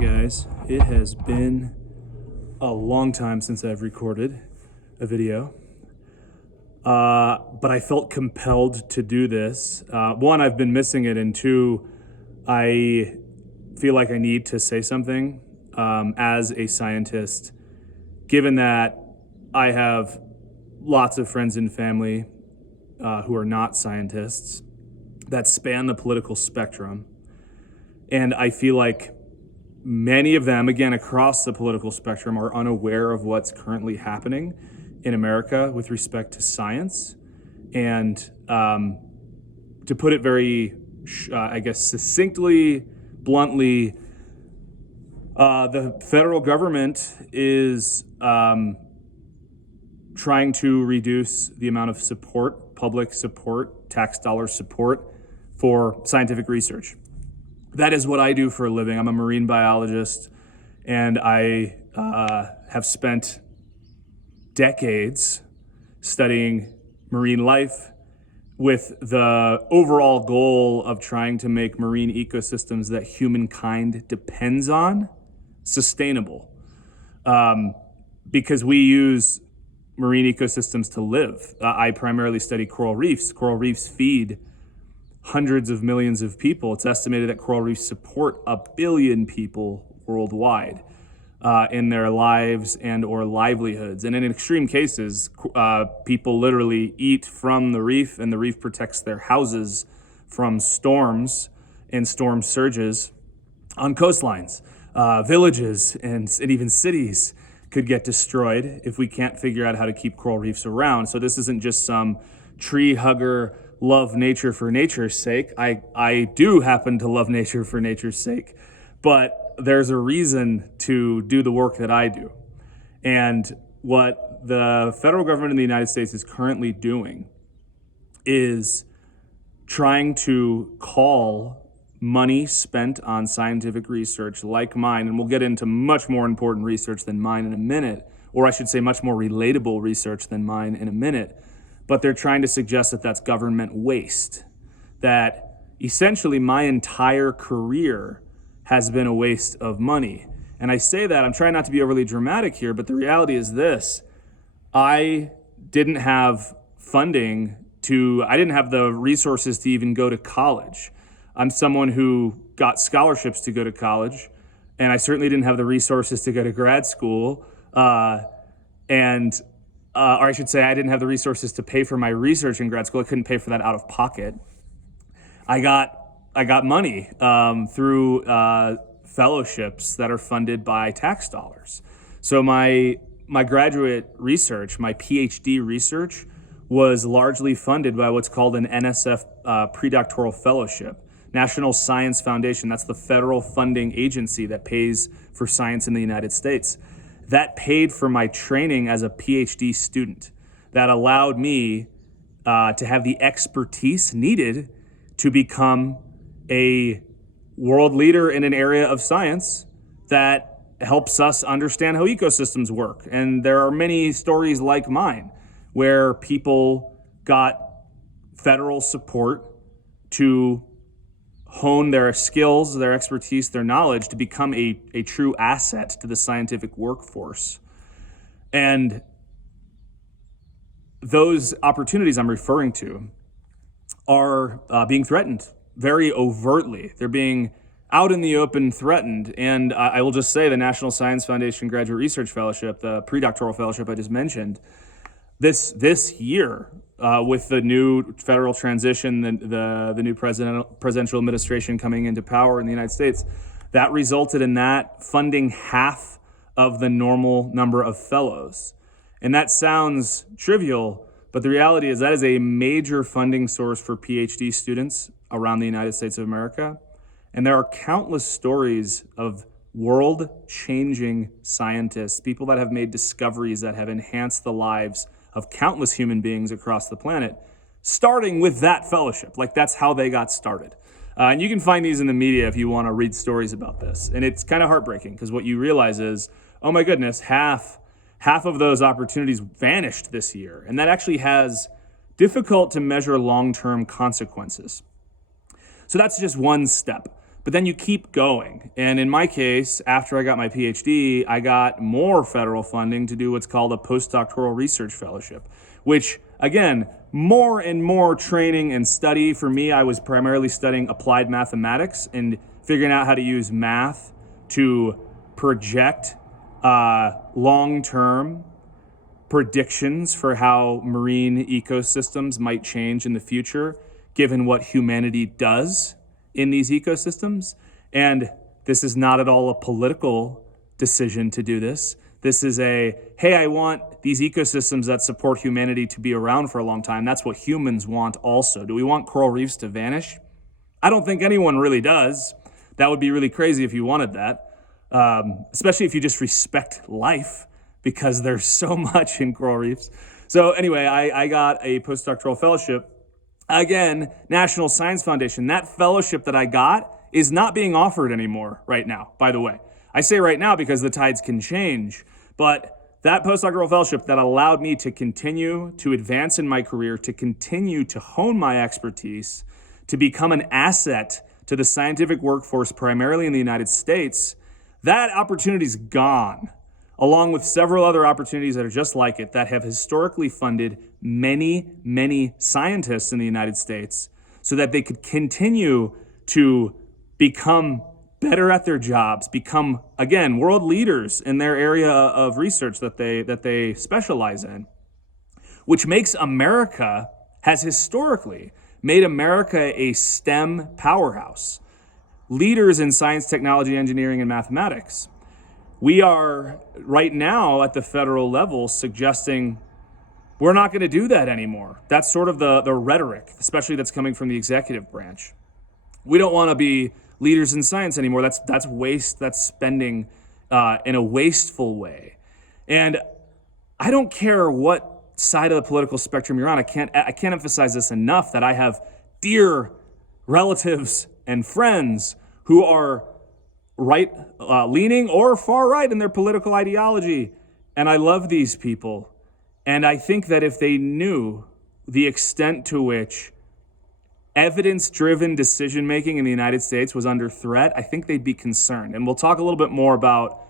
Guys, it has been a long time since I've recorded a video, but I felt compelled to do this. One, I've been missing it, and two, I feel like I need to say something as a scientist, given that I have lots of friends and family who are not scientists that span the political spectrum, and I feel like many of them, again, across the political spectrum, are unaware of what's currently happening in America with respect to science. And to put it very, succinctly, bluntly, the federal government is trying to reduce the amount of support, public support, tax dollar support for scientific research. That is what I do for a living. I'm a marine biologist, and I have spent decades studying marine life with the overall goal of trying to make marine ecosystems that humankind depends on sustainable. Because we use marine ecosystems to live. I primarily study coral reefs. Coral reefs feed hundreds of millions of people. It's estimated that coral reefs support 1 billion people worldwide in their lives and or livelihoods. And in extreme cases, people literally eat from the reef, and the reef protects their houses from storms and storm surges on coastlines. Villages and even cities could get destroyed if we can't figure out how to keep coral reefs around. So this isn't just some tree hugger love nature for nature's sake. I do happen to love nature for nature's sake, but there's a reason to do the work that I do. And what the federal government in the United States is currently doing is trying to call money spent on scientific research like mine, and we'll get into much more important research than mine in a minute, or I should say much more relatable research than mine in a minute. But they're trying to suggest that that's government waste, that essentially my entire career has been a waste of money. And I say that, I'm trying not to be overly dramatic here, but the reality is this: I didn't have funding I didn't have the resources to even go to college. I'm someone who got scholarships to go to college, and I certainly didn't have the resources to go to grad school. Or I should say, I didn't have the resources to pay for my research in grad school. I couldn't pay for that out of pocket. I got money through fellowships that are funded by tax dollars. So my graduate research, my PhD research, was largely funded by what's called an NSF predoctoral fellowship. National Science Foundation, that's the federal funding agency that pays for science in the United States. That paid for my training as a PhD student. That allowed me to have the expertise needed to become a world leader in an area of science that helps us understand how ecosystems work. And there are many stories like mine where people got federal support to hone their skills, their expertise, their knowledge to become a true asset to the scientific workforce. And those opportunities I'm referring to are being threatened very overtly. They're being out in the open threatened. And I will just say the National Science Foundation Graduate Research Fellowship, the predoctoral fellowship I just mentioned, this year, with the new federal transition, the new presidential administration coming into power in the United States, that resulted in that funding half of the normal number of fellows. And that sounds trivial, but the reality is that is a major funding source for PhD students around the United States of America. And there are countless stories of world-changing scientists, people that have made discoveries that have enhanced the lives of countless human beings across the planet, starting with that fellowship. Like, that's how they got started. And you can find these in the media if you want to read stories about this. And it's kind of heartbreaking, because what you realize is, oh my goodness, half of those opportunities vanished this year. And that actually has difficult to measure long-term consequences. So that's just one step. But then you keep going. And in my case, after I got my PhD, I got more federal funding to do what's called a postdoctoral research fellowship, which, again, more and more training and study. For me, I was primarily studying applied mathematics and figuring out how to use math to project long-term predictions for how marine ecosystems might change in the future, given what humanity does in these ecosystems. And this is not at all a political decision to do this. This is hey, I want these ecosystems that support humanity to be around for a long time. That's what humans want also. Do we want coral reefs to vanish? I don't think anyone really does. That would be really crazy if you wanted that, especially if you just respect life, because there's so much in coral reefs. So anyway, I got a postdoctoral fellowship. Again, National Science Foundation. That fellowship that I got is not being offered anymore right now, by the way. I say right now because the tides can change, but that postdoctoral fellowship that allowed me to continue to advance in my career, to continue to hone my expertise, to become an asset to the scientific workforce, primarily in the United States, that opportunity's gone, along with several other opportunities that are just like it that have historically funded many, many scientists in the United States so that they could continue to become better at their jobs, become, again, world leaders in their area of research that they specialize in, which makes America, has historically made America a STEM powerhouse, leaders in science, technology, engineering, and mathematics. We are right now at the federal level suggesting we're not going to do that anymore. That's sort of the rhetoric, especially that's coming from the executive branch. We don't want to be leaders in science anymore. That's waste. That's spending in a wasteful way. And I don't care what side of the political spectrum you're on. I can't emphasize this enough that I have dear relatives and friends who are right leaning or far right in their political ideology. And I love these people. And I think that if they knew the extent to which evidence-driven decision-making in the United States was under threat, I think they'd be concerned. And we'll talk a little bit more about,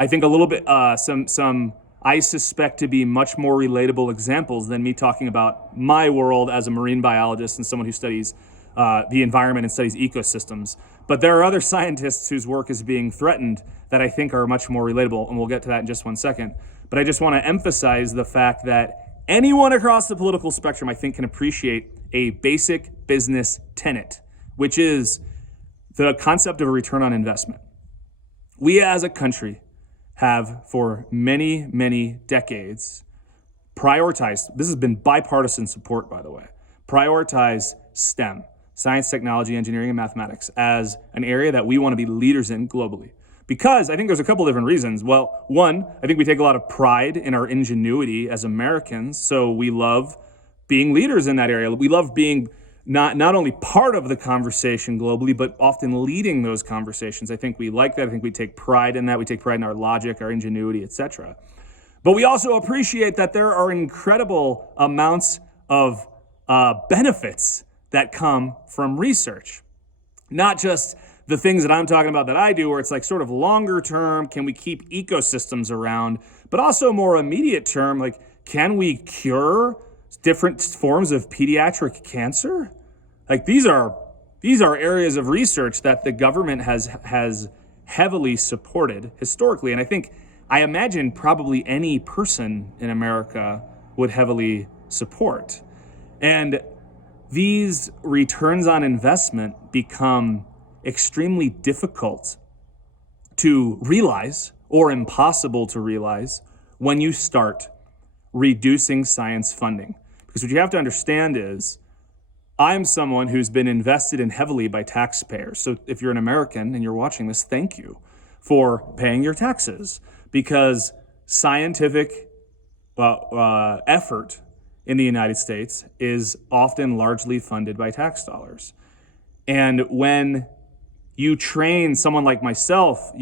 I think, a little bit, some I suspect to be much more relatable examples than me talking about my world as a marine biologist and someone who studies the environment and studies ecosystems. But there are other scientists whose work is being threatened that I think are much more relatable, and we'll get to that in just one second. But I just want to emphasize the fact that anyone across the political spectrum, I think, can appreciate a basic business tenet, which is the concept of a return on investment. We as a country have for many, many decades prioritized, this has been bipartisan support, by the way, prioritize STEM, science, technology, engineering, and mathematics, as an area that we want to be leaders in globally. Because I think there's a couple different reasons. Well, one, I think we take a lot of pride in our ingenuity as Americans, so we love being leaders in that area. We love being not only part of the conversation globally, but often leading those conversations. I think we like that. I think we take pride in that. We take pride in our logic, our ingenuity, etc. But we also appreciate that there are incredible amounts of benefits that come from research. Not just the things that I'm talking about that I do, where it's like sort of longer term, can we keep ecosystems around, but also more immediate term, like can we cure different forms of pediatric cancer? Like these are areas of research that the government has heavily supported historically. And I imagine probably any person in America would heavily support. And these returns on investment become extremely difficult to realize or impossible to realize when you start reducing science funding. Because what you have to understand is I'm someone who's been invested in heavily by taxpayers. So if you're an American and you're watching this, thank you for paying your taxes, because scientific effort in the United States is often largely funded by tax dollars. And when you train someone like myself,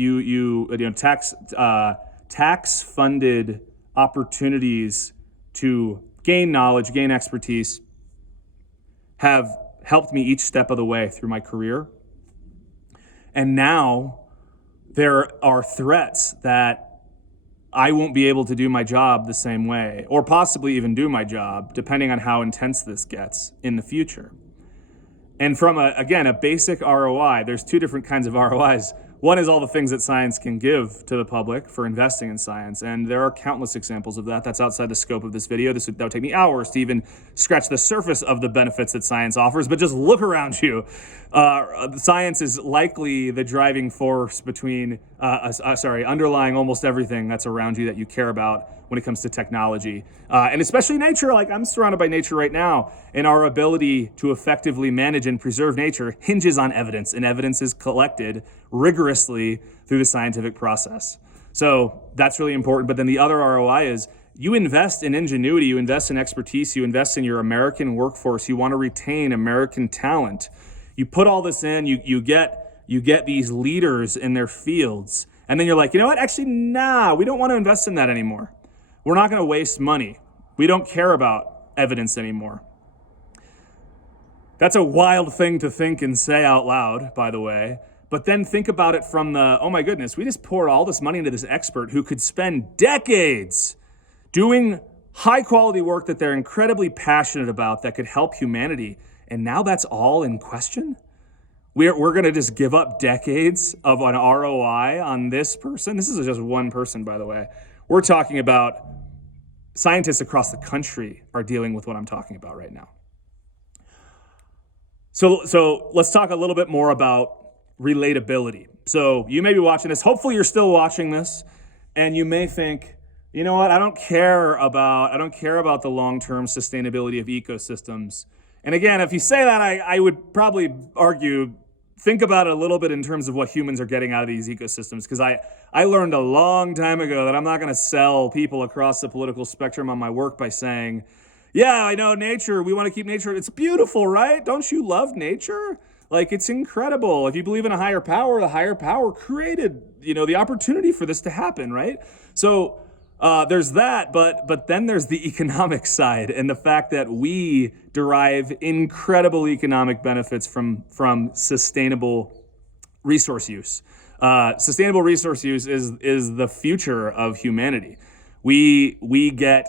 tax-funded opportunities to gain knowledge, gain expertise, have helped me each step of the way through my career. And now there are threats that I won't be able to do my job the same way, or possibly even do my job, depending on how intense this gets in the future. And from, a basic ROI, there's two different kinds of ROIs. One is all the things that science can give to the public for investing in science, and there are countless examples of that. That outside the scope of this video. That would take me hours to even scratch the surface of the benefits that science offers, but just look around you. Science is likely the driving force underlying almost everything that's around you that you care about when it comes to technology. And especially nature, like I'm surrounded by nature right now, and our ability to effectively manage and preserve nature hinges on evidence, and evidence is collected rigorously through the scientific process. So that's really important. But then the other ROI is you invest in ingenuity, you invest in expertise, you invest in your American workforce, you want to retain American talent. You put all this in, you get these leaders in their fields, and then you're like, you know what? Actually, we don't want to invest in that anymore. We're not going to waste money. We don't care about evidence anymore. That's a wild thing to think and say out loud, by the way. But then think about it from oh my goodness, we just poured all this money into this expert who could spend decades doing high quality work that they're incredibly passionate about that could help humanity. And now that's all in question? We're going to just give up decades of an ROI on this person? This is just one person, by the way. We're talking about scientists across the country are dealing with what I'm talking about right now. So let's talk a little bit more about relatability. So you may be watching this. Hopefully you're still watching this, and you may think, you know what? I don't care about the long-term sustainability of ecosystems. And again, if you say that, I would probably argue, think about it a little bit in terms of what humans are getting out of these ecosystems, because I learned a long time ago that I'm not going to sell people across the political spectrum on my work by saying, yeah, I know nature, we want to keep nature, it's beautiful, right? Don't you love nature? Like, it's incredible. If you believe in a higher power, the higher power created, the opportunity for this to happen, right? So there's that, but then there's the economic side, and the fact that we derive incredible economic benefits from sustainable resource use. Sustainable resource use is the future of humanity. We get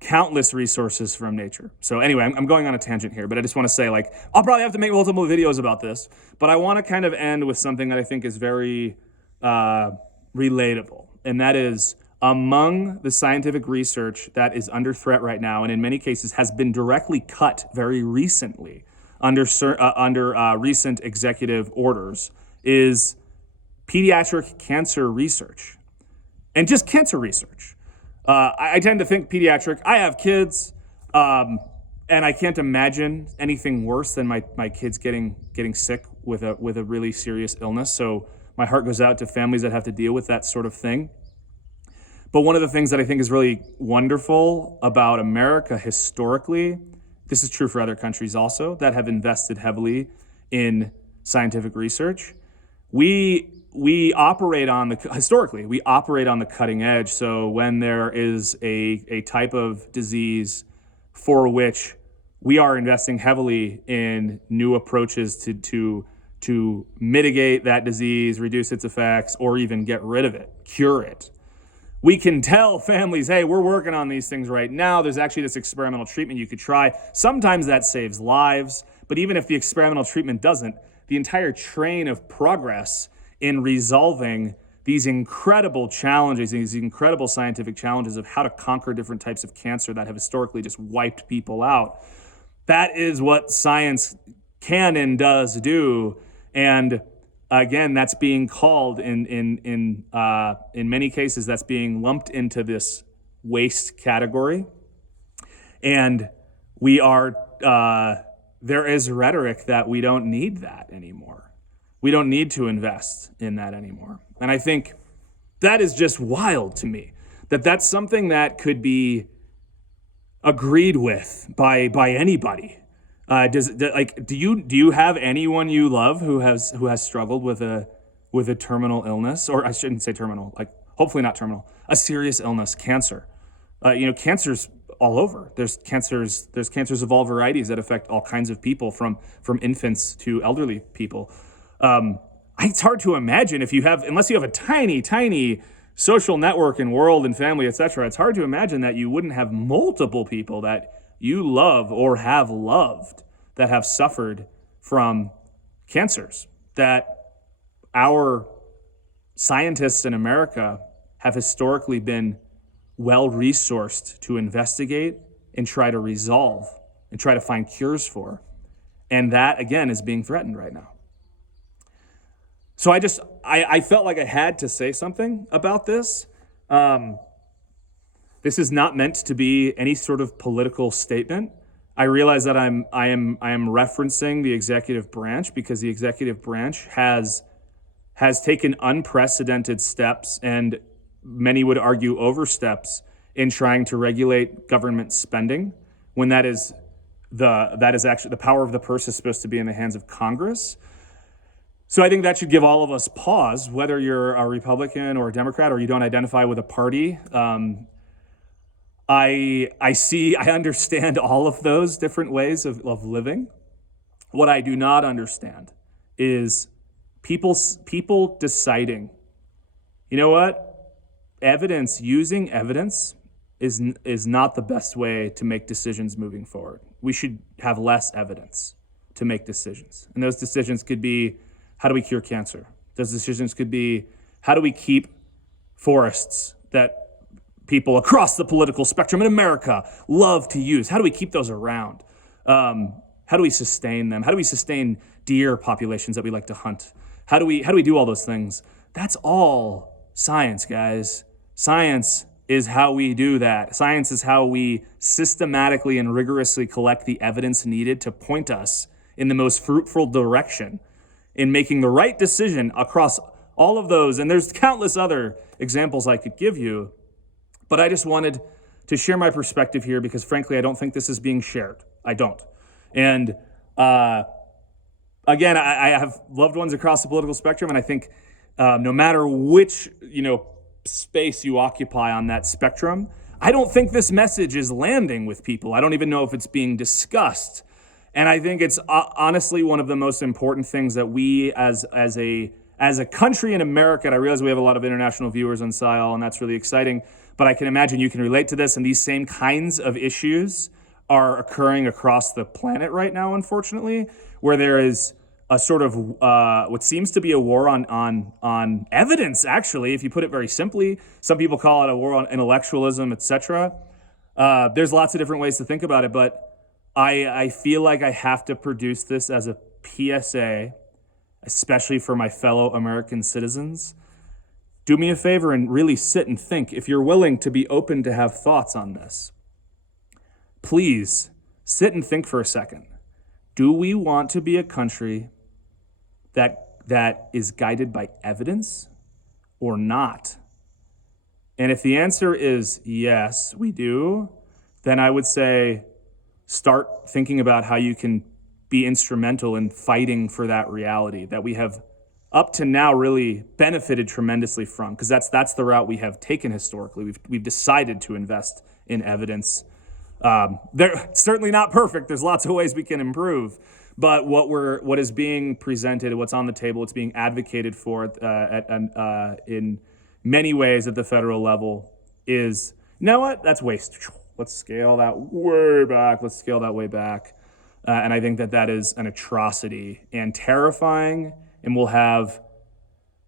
countless resources from nature. So anyway, I'm going on a tangent here, but I just want to say, I'll probably have to make multiple videos about this, but I want to kind of end with something that I think is very relatable, and that is, among the scientific research that is under threat right now, and in many cases has been directly cut very recently under recent executive orders, is pediatric cancer research, and just cancer research. I tend to think pediatric. I have kids, and I can't imagine anything worse than my kids getting sick with a really serious illness. So my heart goes out to families that have to deal with that sort of thing. But one of the things that I think is really wonderful about America historically, this is true for other countries also, that have invested heavily in scientific research. We operate on the cutting edge. So when there is a type of disease for which we are investing heavily in new approaches to mitigate that disease, reduce its effects, or even get rid of it, cure it. We can tell families, hey, we're working on these things right now. There's actually this experimental treatment you could try. Sometimes that saves lives, but even if the experimental treatment doesn't, the entire train of progress in resolving these incredible challenges, these incredible scientific challenges of how to conquer different types of cancer that have historically just wiped people out, that is what science can and does do. And again, that's being called in many cases, that's being lumped into this waste category. And there is rhetoric that we don't need that anymore. We don't need to invest in that anymore. And I think that is just wild to me, that that's something that could be agreed with by anybody. Do you have anyone you love who has struggled with a terminal illness, or I shouldn't say terminal, hopefully not terminal, a serious illness, cancer? Cancer's all over. There's cancers of all varieties that affect all kinds of people, from infants to elderly people. it's hard to imagine unless you have a tiny, tiny social network and world and family, etc. It's hard to imagine that you wouldn't have multiple people that you love or have loved that have suffered from cancers, that our scientists in America have historically been well-resourced to investigate and try to resolve and try to find cures for. And that, again, is being threatened right now. So I felt like I had to say something about this. This is not meant to be any sort of political statement. I realize that I am referencing the executive branch because the executive branch has taken unprecedented steps, and many would argue oversteps, in trying to regulate government spending, when that is actually the power of the purse is supposed to be in the hands of Congress. So I think that should give all of us pause, whether you're a Republican or a Democrat or you don't identify with a party. I understand all of those different ways of living. What I do not understand is people deciding, you know what, using evidence is not the best way to make decisions moving forward. We should have less evidence to make decisions. And those decisions could be, how do we cure cancer? Those decisions could be, how do we keep forests that people across the political spectrum in America love to use? How do we keep those around? How do we sustain them? How do we sustain deer populations that we like to hunt? How do we do all those things? That's all science, guys. Science is how we do that. Science is how we systematically and rigorously collect the evidence needed to point us in the most fruitful direction in making the right decision across all of those. And there's countless other examples I could give you, but I just wanted to share my perspective here because, frankly, I don't think this is being shared. I don't. And again, I have loved ones across the political spectrum, and I think no matter which space you occupy on that spectrum, I don't think this message is landing with people. I don't even know if it's being discussed. And I think it's honestly one of the most important things that we as a country in America, and I realize we have a lot of international viewers on SciAll, and that's really exciting, but I can imagine you can relate to this, and these same kinds of issues are occurring across the planet right now, unfortunately, where there is a sort of what seems to be a war on evidence, actually, if you put it very simply. Some people call it a war on intellectualism, etc. There's lots of different ways to think about it, but I feel like I have to produce this as a PSA, especially for my fellow American citizens. Do me a favor and really sit and think. If you're willing to be open to have thoughts on this, please sit and think for a second. Do we want to be a country that is guided by evidence or not? And if the answer is yes, we do, then I would say start thinking about how you can be instrumental in fighting for that reality that we have up to now really benefited tremendously from, because that's the route we have taken historically. We've decided to invest in evidence. They're certainly not perfect. There's lots of ways we can improve, but what is being presented, what's on the table, what's being advocated for in many ways at the federal level is, you know what? That's waste. Let's scale that way back. And I think that is an atrocity and terrifying, and will have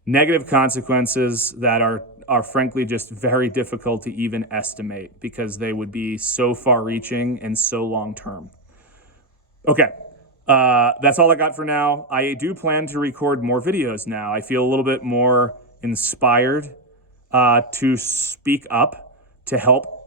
negative consequences that are frankly just very difficult to even estimate because they would be so far-reaching and so long-term. Okay, that's all I got for now. I do plan to record more videos now. I feel a little bit more inspired to speak up, to help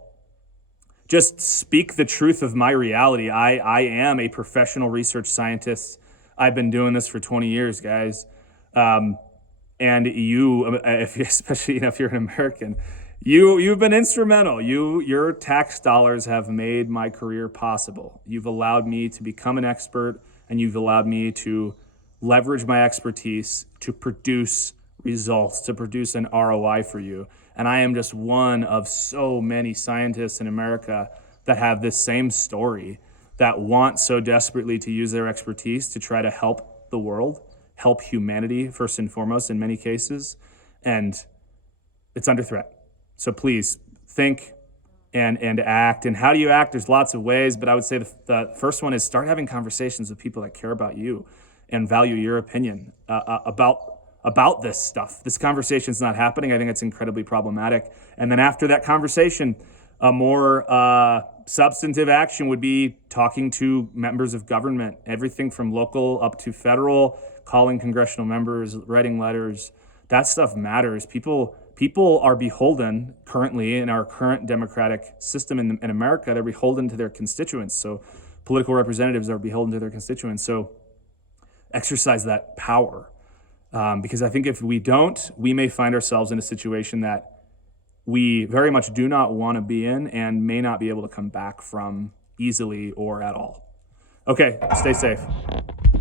just speak the truth of my reality. I am a professional research scientist. I've been doing this for 20 years, guys. And you, especially if you're an American, you've been instrumental. Your tax dollars have made my career possible. You've allowed me to become an expert, and you've allowed me to leverage my expertise to produce results, to produce an ROI for you. And I am just one of so many scientists in America that have this same story, that want so desperately to use their expertise to try to help the world help humanity first and foremost in many cases, and it's under threat. So please think and act. And how do you act? There's lots of ways, but I would say the first one is start having conversations with people that care about you and value your opinion about this stuff. This conversation's not happening. I think it's incredibly problematic. And then after that conversation, a more substantive action would be talking to members of government, everything from local up to federal, calling congressional members, writing letters. That stuff matters. People are beholden currently in our current democratic system in America. They're beholden to their constituents. So political representatives are beholden to their constituents. So exercise that power. Because I think if we don't, we may find ourselves in a situation that we very much do not want to be in and may not be able to come back from easily or at all. Okay, stay safe.